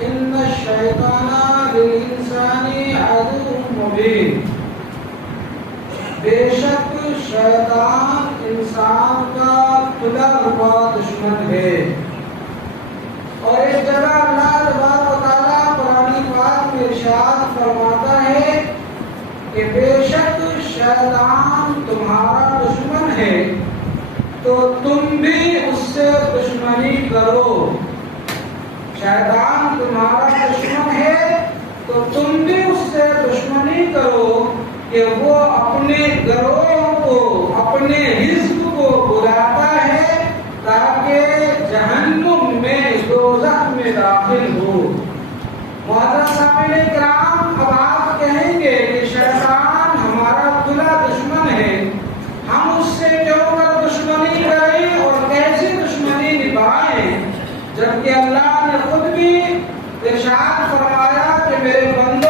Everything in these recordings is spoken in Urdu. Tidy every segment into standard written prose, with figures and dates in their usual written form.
ان الشیطان للانسان عدو مبین، بے شک شیطان انسان کا کھلا ہوا دشمن ہے۔ اور اس جگہ اللہ تبارک و تعالیٰ قرآن پاک میں ارشاد فرماتا ہے کہ بے شک شیطان تمہارا دشمن ہے تو تم بھی اس سے دشمنی کرو۔ شیطان تمہارا دشمن ہے تو تم بھی اس سے دشمنی کرو کہ وہ اپنے گروہ کو، اپنے حزب کو بلاتا ہے تاکہ جہنم میں، دوزخ میں داخل ہو۔ معزز سامعین کرام، اب آپ کہیں گے کہ شیطان ہمارا کھلا دشمن ہے، ہم اس سے کیوں کر دشمنی کریں اور کیسی دشمنی نبھائیں، جبکہ اللہ نے خود بھی ارشاد فرمایا کہ میرے بندو،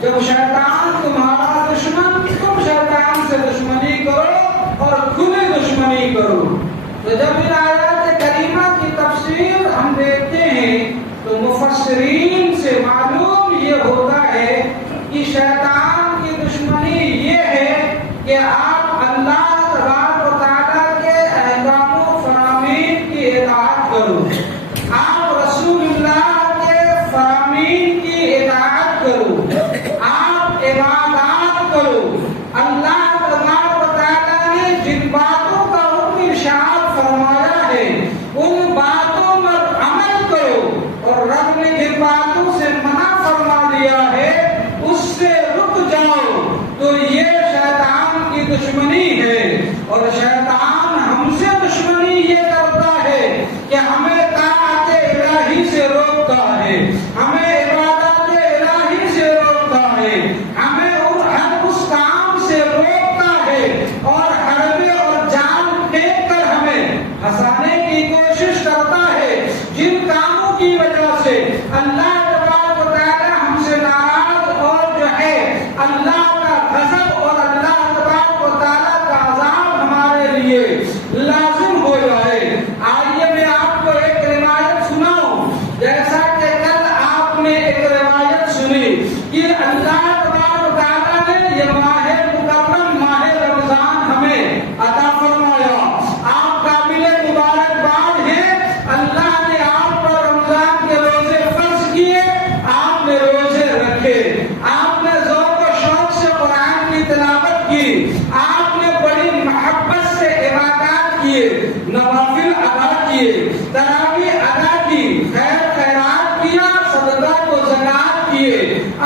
جب شیطان تمہارا دشمن، تم شیطان سے دشمنی کرو اور کھلی دشمنی کرو۔ تو جب ان آیات کریمہ کی تفسیر ہم دیکھتے ہیں تو مفسرین سے معلوم یہ ہوتا ہے کہ شیطان کی دشمنی یہ ہے کہ آپ اللہ تبارک و تعالیٰ کے احکام و فرامین کی اطاعت کرو، آپ رسول اللہ کے فرامین کی اطاعت کرو، آپ عبادات کرو۔ اللہ تبارک و تعالیٰ نے جن باتوں کا حکم ارشاد فرمایا ہے ان باتوں پر عمل کرو، اور رب نے جن باتوں سے منع فرما دیا ہے اس سے رک جاؤ۔ تو یہ شیطان کی دشمنی ہے، اور شیطان ہم سے دشمنی یہ کرتا ہے کہ ہمیں طاعت الہی سے روکتا ہے، ہمیں عبادت الہی سے روکتا ہے، ہمیں ہر اس کام سے روکتا ہے اور حربے اور جال پھینک کر ہمیں ہنسانے کی کوشش کرتا ہے، جن کاموں کی وجہ سے اللہ تبارک و تعالیٰ ہم سے ناراض اور جو ہے اللہ کا غضب اور اللہ تبارک و تعالیٰ کا عذاب ہمارے لیے لازم ہو جائے۔ آئیے میں آپ کو ایک روایت سناؤں، جیسا کہ کل آپ نے ایک روایت سنی کہ اللہ تبارک و تعالیٰ نے یہ ماہ مکرم ماہ رمضان ہمیں عطا فرمایا۔ آپ قابل مبارکباد ہیں، اللہ نے آپ پر رمضان کے روزے فرض کیے، آپ نے روزے رکھے، آپ نے ذوق و شوق سے قرآن کی تلاوت کی، آپ نے بڑی محبت سے عبادات کیے، نوافل ادا کیے، تراویح ادا کی، خیر خیرات کیا، صدقہ و زکات کیے،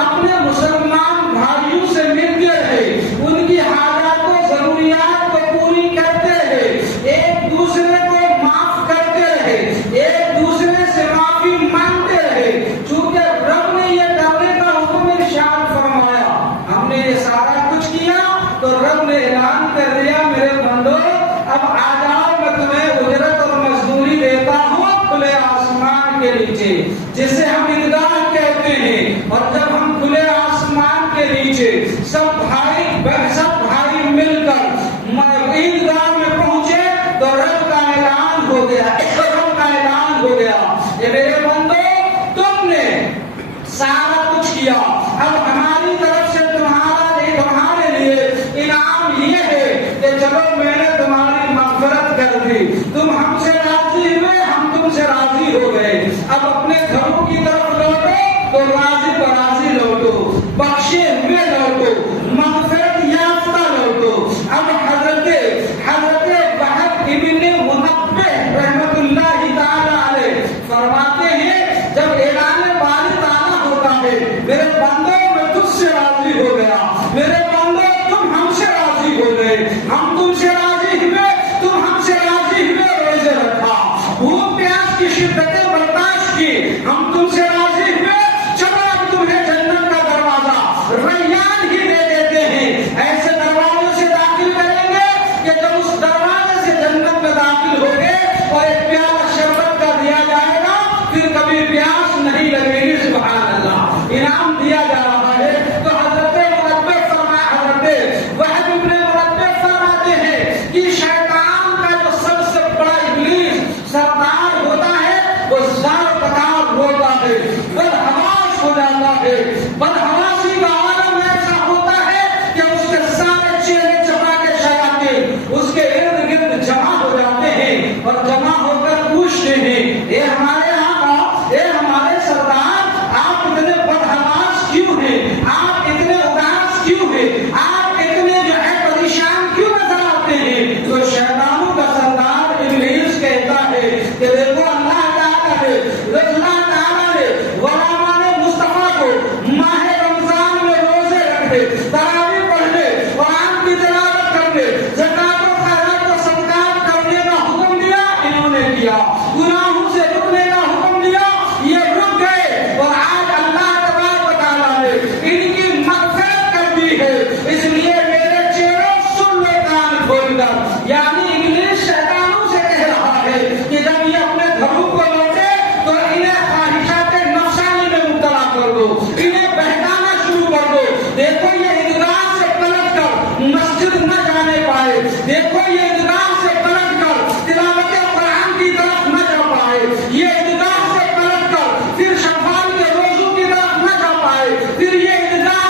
اپنے مسلمان بھائیوں سے ملتے رہے، ان کی حاجات و ضروریات کو پوری کرتے رہے، ایک دوسرے کو معاف کرتے رہے، ایک دوسرے سے معافی مانگتے رہے، چونکہ رب نے یہ کرنے کا حکم ارشاد فرمایا۔ ہم نے یہ سارا کچھ کیا تو رب نے اعلان کر دیا، میرے بندو اب آ جاؤ، میں تمہیں اجرت اور مزدوری دیتا ہوں کھلے آسمان کے نیچے، جسے ہم عیدگاہ کہتے ہیں۔ اور جب ہم کھلے آسمان کے نیچے سب بھائی مل کر عیدگاہ میں پہنچے تو رب کا اعلان ہو گیا، رب کا اعلان ہو گیا کہ میرے بندو تم نے سارا کچھ کیا، اب ہماری طرف سے تمہارے لیے انعام یہ ہے کہ چلو میں نے تمہاری مغفرت کر دی، تم ہم سے راضی ہوئے، ہم تم سے راضی ہو گئے، اب اپنے گھروں کی طرف لوٹو تو راضی براضی لوٹو، بخشے ہوئے لوٹو، مغفرت یافتہ لوٹو۔ اب حضرت وحب ابن منبہ رحمت اللہ تعالی علیہ فرماتے ہیں جب اعلان باری تعالیٰ ہوتا ہے، میرے بندو میں تجھ سے راضی ہو گیا، میرے بندو تم ہم سے راضی ہو گئے، ہم تم سے راضی ہوئے، تم ہم سے راضی ہوئے، روزے رکھا، بھوک پیاس کی شدتیں برداشت کی، ہم تم سے راضی ہوئے، چلو اب تمہیں جنت کا دروازہ ریان ہی دے دیتے ہیں، ایسے دروازے سے داخل کریں گے کہ جب اس دروازے سے جنت میں داخل ہو گئے اور ایک پیالہ شربت کا دیا جائے گا، پھر کبھی پیاس نہیں لگے گی، سبحان اللہ، انعام دیا جا رہا ہے۔ تو حضرت وحب ابن منبہ فرماتے ہیں کہ شیطان کا جو سب سے بڑا ابلیس سردار ہوتا ہے وہ زار قطار ہوتا ہے، بدحواس ہو جاتا ہے. بدحواسی کا عالم ایسا ہوتا ہے کہ اس کے سارے چیلے چپاٹے شیاطین اس کے ارد گرد جمع ہو جاتے ہیں اور جمع ہو کر پوچھتے ہیں اے ہمارے آقا، اے ہمارے سردار، آپ اتنے بدحواس کیوں ہیں؟ آپ اتنے اداس کیوں ہیں؟ آپ اتنے جو ہے پریشان کیوں نظر آتے ہیں؟ تو شیطانوں کا سردار ابلیس کہتا ہے کہ دیکھو اللہ تعالیٰ نے غلامان مصطفیٰ کو ماہ رمضان میں روزے رکھنے، تراویح پڑھنے، قرآن کی تلاوت کرنے، زکات و خیرات و صدقات کرنے کا حکم دیا، انہوں نے کیا. گناہوں سے رکنے کا حکم دیا، یہ رک گئے اور آج اللہ تبارک و تعالیٰ نے ان کی مغفرت کر دی ہے. اس لیے میرے چہروں سن لو کان کھول کر، یعنی انگلش شیطانوں سے کہہ رہا ہے کہ جب یہ اپنے گھروں کو لوٹے تو انہیں خواہشات نفسانی میں مبتلا کر دو، انہیں بہکانا شروع کر دو. دیکھو یہ عیدگاہ سے پلٹ کر مسجد نہ جانے پائے، دیکھو یہ عیدگاہ سے پلٹ کر تلاوت قرآن کی طرف نہ جا پائے، یہ عیدگاہ سے پلٹ کر پھر شوال کے روزوں کی طرف نہ جا پائے، پھر یہ عیدگاہ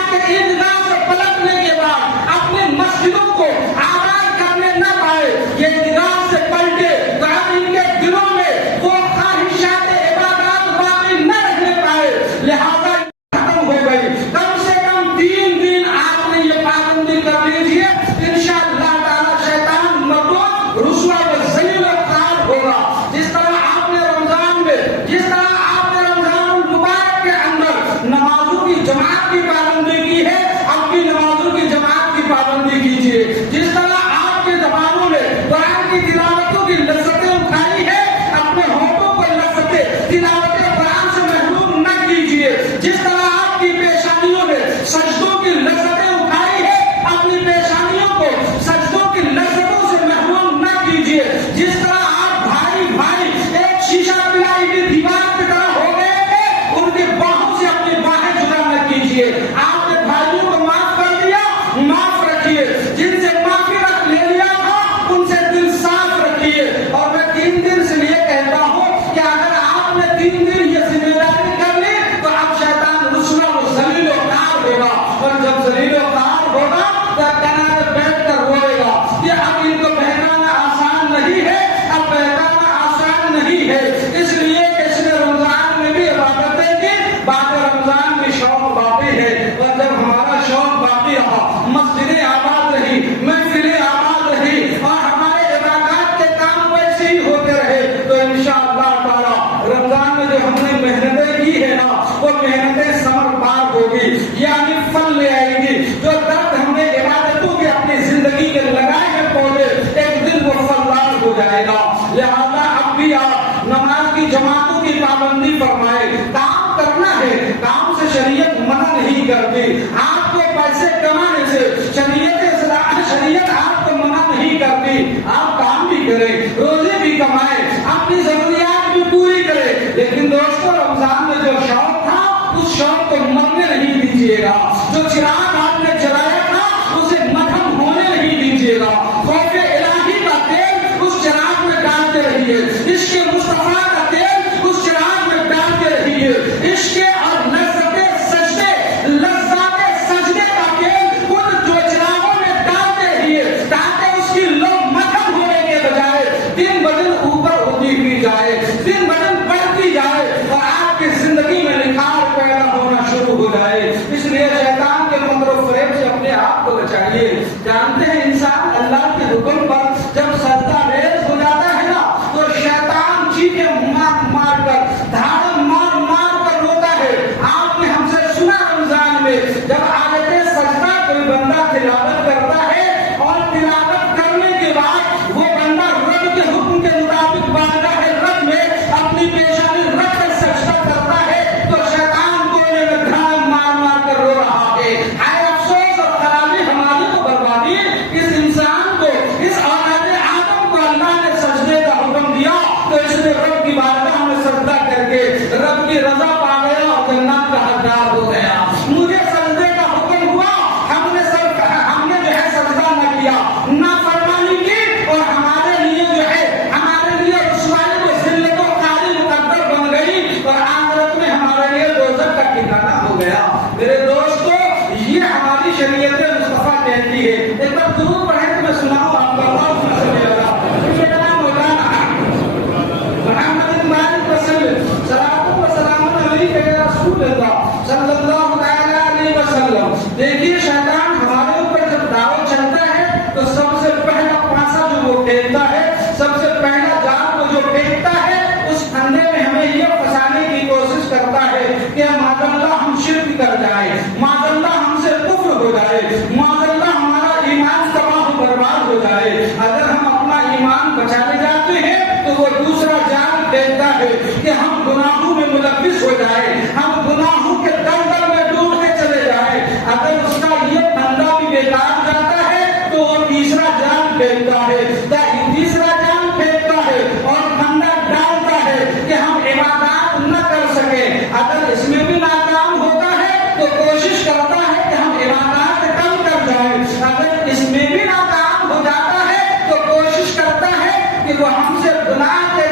سے پلٹنے کے بعد اپنے مسجدوں کو آباد کرنے نہ پائے، یہ عیدگاہ سے پلٹے تو اب ان کے دلوں میں وہ خواہشات عبادات باقی نہ رہنے پائے، لہذا ختم ہو گئی. کم سے کم 3 دن آپ نے یہ پابندی کر لیجیے، انشاءاللہ تعالی شیطان مردود رسوا و ذلیل و خوار ہوگا. جس طرح آپ نے رمضان میں، جس طرح آپ نے رمضان المبارک کے اندر نمازوں کی جماعت کی پابندی کی ہے، اب بھی نمازوں کی جماعت کی پابندی کیجیے. جس طرح آپ کے زبانوں نے قرآن کی تلاوتوں کی لذتیں اٹھائی ہے، اپنے ہونٹوں کو لذت تلاوت قرآن سے محروم نہ کیجیے. جس طرح آپ کی پیشانیوں نے سجدوں کی لذتیں اٹھائی ہے، اپنی پیشانیوں کو سجدوں کی لذتوں سے محروم نہ کیجیے. جس طرح آپ بھائی ایک شیشہ پلائی ہوئی دیوار کی طرح ہو گئے تھے، ان کی باہوں سے اپنی باہیں جدا نہ کیجیے. آپ نے بھائیوں کو معاف کر دیا، معاف رکھیے. جن سے معافی رکھ لے لیا تھا ان سے دل صاف رکھیے. اور میں 3 دن سے یہ کہتا ہوں کہ اگر آپ نے 3 دن یہ ذمہ داری کر لی تو اب شیطان رسوا و ذلیل و خوار ہوگا، اور جب ذلیل و خوار ہوگا تو کنارے بیٹھ کر روئے گا کہ اب ان کو بہکانا آسان نہیں ہے، اب بہکانا آسان نہیں ہے. اس لیے کہ اس نے رمضان میں بھی عبادتیں کی، بعد رمضان بھی شوق باقی ہے. اور جب ہمارا شوق باقی رہا، مسجدیں آباد رہی، محفلیں آباد رہی اور ہمارے عبادات کے کام ویسے ہی ہوتے رہے تو انشاءاللہ تعالی رمضان میں جو ہم نے محنتیں کی ہے نا، وہ محنتیں ثمر بار ہوگی، یعنی پھل لے آئے گی. جو درد ہم نے عبادتوں کے اپنی زندگی کے لگائے ہیں پودے، ایک دن وہ پھلدار ہو جائے گا. لہذا اب بھی آپ نماز کی جماعتوں کی پابندی فرمائے. کام کرنا ہے، کام سے شریعت منع نہیں کرتی. آپ کو پیسے کمانے سے شریعت آپ کو منع نہیں کرتی. آپ کام بھی کریں، روزے بھی کمائیں، اپنی ضروریات بھی پوری کریں. لیکن دوستو رمضان میں جو شوق تھا اس شوق کو مرنے نہیں دیجیے گا. جو چراغ آپ نے جلایا تھا اسے مدھم ہونے نہیں دیجیے گا. خوف الہی کا تیل اس چراغ میں ڈالتے رہیے، عشق مصطفیٰ کا تیل اس چراغ میں ڈالتے رہیے. عشق اور لذت سجدے کا تیل خود جو چراغوں میں ڈالتے رہیے تاکہ اس کی لو مدھم ہونے کے بجائے دن بدن اوپر ہوتی ہوئی جائے، دن بدن بڑھتی جائے اور آپ کی زندگی میں نکھار پیدا ہونا شروع ہو جائے. اس لیے شیطان کے مکر و فریب سے اپنے آپ کو بچائیے. جانتے ہیں انسان اللہ کے حکم پر جب سجدہ ریز ہو جاتا ہے نا تو شیطان چیخیں مار کر، دھاڑ مار کر روتا ہے. آپ نے ہم سے سنا رمضان میں جب آیت سجدہ کوئی بندہ تلاوت کرتا ہے اور تلاوت کرنے کے بعد وہ بندہ رب کے حکم کے مطابق بارگاہ رب میں اپنی پیشانی رکھ کر سجدہ کرتا ہے تو شیطان کونے میں دھاڑ مار کر رو رہا ہے. اے افسوس اور خرابی ہماری تو بربادی دوزخ کا ٹھکانہ ہو گیا۔ میرے دوستو یہ ہماری شریعت مصطفیٰ کہتی ہے۔ ایک بار درود پڑھیں تو میں سناؤں آپ کا اللہ صلی اللہ محمد مالک وسلم صلاۃ و سلام علیہ یا رسول اللہ صلی اللہ علیہ وسلم۔ دیکھیے شیطان ہمارے اوپر جب دعوت چلتا ہے تو سب سے پہلا پانسا جو وہ پھینکتا ہے، سب سے پہلا جال کو جو پھینکتا ہے، اس پھندے میں ہمیں یہ پھنسانے کی کوشش کرتا ہے کہ معاذ اللہ ہم شرک کر جائیں، معاذ اللہ ہم سے کفر ہو جائے، معاذ اللہ ہمارا ایمان تباہ و برباد ہو جائے۔ اگر ہم اپنا ایمان بچانے جاتے ہیں تو وہ دوسرا جال پھینکتا ہے کہ ہم گناہوں میں ملوث ہو جائیں، ہم گناہوں کے دلدل میں ڈوبتے چلے جائیں۔ اگر اس کا یہ پھندا بھی بیکار جاتا ہے تو وہ تیسرا جال پھینکتا ہے، تیسرا جال پھینکتا ہے اور پھندا ڈالتا ہے کہ ہم عبادات نہ کر سکیں۔ اگر اس میں بھی ناکام ہوتا ہے تو کوشش کرتا ہے کہ ہم عبادات کم کر جائیں۔ اگر اس میں بھی ناکام ہو جاتا ہے تو کوشش کرتا ہے کہ وہ ہم سے گناہ کے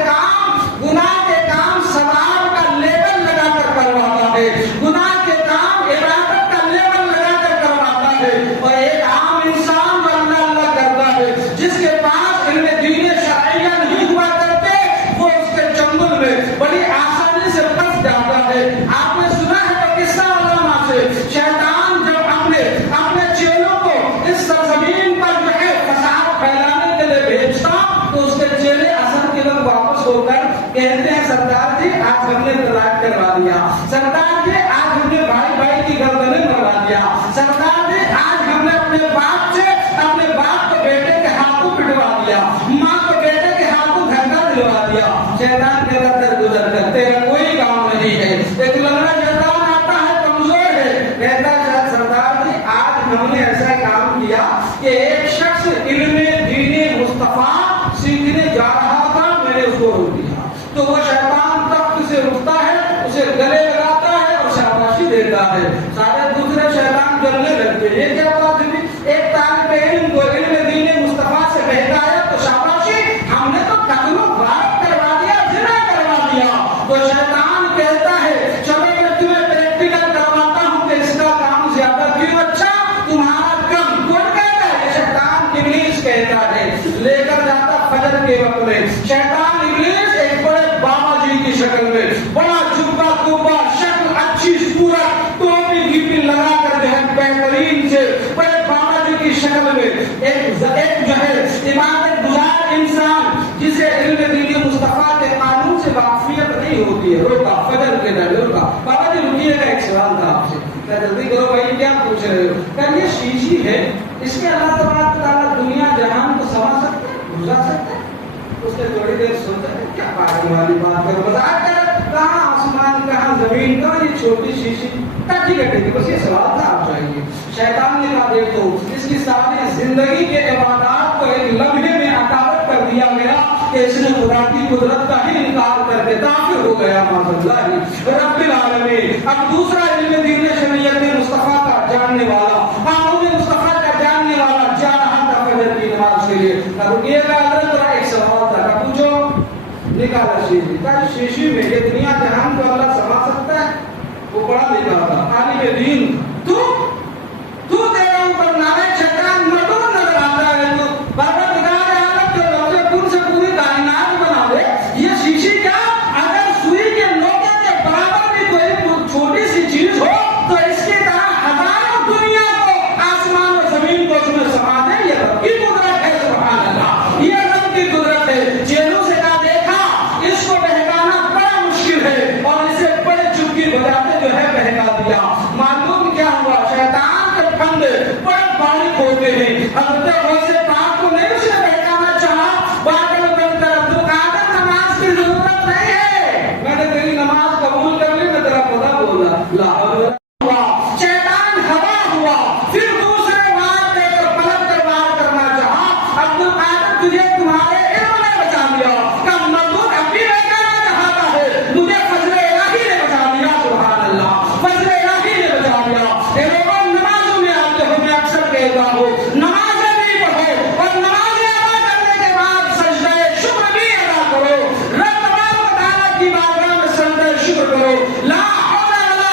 کام ثواب کا لیبل لگا کر کرواتا ہے، گناہ کے کام عبادت کا لیبل لگا کر کرواتا ہے۔ اور ایک عام انسان جو اللہ کرتا ہے، جس کے پاس علم دین شرعیہ نہیں ہوا کرتے، وہ اس کے چنگل میں بڑی آسانی سے پھنس جاتا ہے۔ آپ نے سنا ہے تو قصہ علامہ سے، شیطان جب اپنے چیلوں کو اس سرزمین پر جو ہے فساد پھیلانے کے لیے بھیجتا تو اس کے چیلے اثر کے وقت واپس ہو کر کہتے ہیں سردار جی آج ہم نے طلاق کروا دیا، سردار جی آج ہم نے بھائی کی گردنیں مروا دیا، سردار جی آج ہم نے اپنے باپ کو بیٹے کے ہاتھوں پٹوا دیا، ماں کو بیٹے کے ہاتھوں گھنٹہ دلوا دیا۔ شیطان کے در گزر کر تیرا کوئی کام نہیں ہے۔ ایک لنگڑا شیطان آتا ہے، کمزور ہے، کہتا ہے سردار جی آج ہم نے ایسا کام کیا کہ ایک شخص علم دین مصطفیٰ سیکھنے جا رہا تھا، میں نے اس کو روک دیا۔ تو وہ شیطان تخت سے اٹھتا ہے، اسے گلے لگاتا ہے اور شاباشی دیتا ہے۔ سارے دوسرے شیطان جلنے لگتے ہیں، یہ کیا بات ہے؟ ایک طالب علم کو علم دین مصطفیٰ سے بہتایا تو شاباشی، ہم نے تو قتل و غارت کروا دیا، زنا کروا دیا۔ تو شیطان کہتا ہے چلو میں تمہیں پریکٹیکل کرواتا ہوں کہ اس کا کام زیادہ کیوں اچھا، تمہارا کم۔ کون کہتا ہے؟ شیطان ابلیس کہتا ہے۔ لے کر جاتا فجر کے وقت میں شیطان ابلیس ایک بڑے بابا جی کی شکل میں، بڑا جبہ کوبا، شکل اچھی صورت، ٹوپی گیپی لگا کر جو ہے بہترین سے بڑے بابا جی کی شکل میں ایک جو ہے عبادت گزار انسان جسے علم دین مصطفیٰ کے قانون سے واقفیت نہیں ہوتی ہے، روکا فجر کے دن روکا، بابا جی رکیے گا، ایک سوال تھا آپ سے، کیا جلدی کرو بھائی کیا پوچھ رہے ہو؟ کیا یہ شیشی ہے، اس کے اللہ تبارک و تعالیٰ دنیا جہان کو سما سکتے ہیں، گزار سکتے ہیں؟ اس نے تھوڑی دیر سوچا کیا پاگل والی بات کرو، مذاق کر، کہاں آسمان کہاں زمین کہاں یہ چھوٹی شیشی، ٹھیک ہے بس یہ سوال تھا آپ چاہیے۔ شیطان نے کہا دیکھو اس کی ساری زندگی کے عبادات کو ایک لمحے میں عطاوت کر دیا گیا کہ اس نے خدا کی قدرت کا ہی انکار کر کے کافر ہو گیا، معاذ اللہ رب العالمین۔ اب دوسرا علم دین شریعت مصطفیٰ کا جاننے والا، قانون مصطفیٰ کا جاننے والا جا رہا تھا فجر کی نماز کے لیے۔ رکیے گا حضرت، ایک سوال تھا، پوچھو، نکالا شیشی، شیشی میں یہ دنیا جہان کو اللہ سما سکتا ہے؟ وہ پڑھا لکھا تھا، طالب دین، تو تیرا اوپر نارے شیطان مردوں نظر آتا ہے، تو پروردگار عالم جو لوح کن سے پوری کائنات بنا دے، یہ شیشی کیا اگر سوئی کے نوکے کے برابر بھی کوئی چھوٹی سی چیز ہو تو اس کی طرح ہزاروں دنیا کو، آسمان اور زمین کو اس میں سما دے، یہ رب کی قدرت ہے، سبحان اللہ، یہ رب کی قدرت ہے۔ چیلوں سے کہا دیکھا اس کو بہکانا بڑا مشکل ہے، اور اسے بڑے چپکی بجاتے جو ہے بہکا دیا۔ معلوم کیا ہوا؟ شیطان کے پھندے بڑے باریک ہوتے ہیں، حضرت غوث پاک کو نہیں اسے بہکانا چاہا، باطل بن کر عبد القادر نماز کی ضرورت نہیں ہے، میں نے تیری نماز قبول کر لی، میں تیرا خدا بولا، لا حول شیطان ہوا ہوا، پھر دوسرے وار دے کر پلٹ کر وار کرنا چاہا، عبد القادر تجھے تمہارے علم نے بچا لیا، کم مردود اب بھی بہکانا چاہتا ہے، مجھے فضل الہی نے بچا لیا، سبحان اللہ، فضل الہی نے بچا لیا۔ اے لوگوں نمازوں میں آتے ہو، میں اکثر کہتا ہوں نمازیں بھی پڑھو اور نمازیں ادا کرنے کے بعد سجدہ شکر بھی ادا کرو، رب تبارک و تعالیٰ کی بارگاہ میں سجدہ شکر کرو، لا حول ولا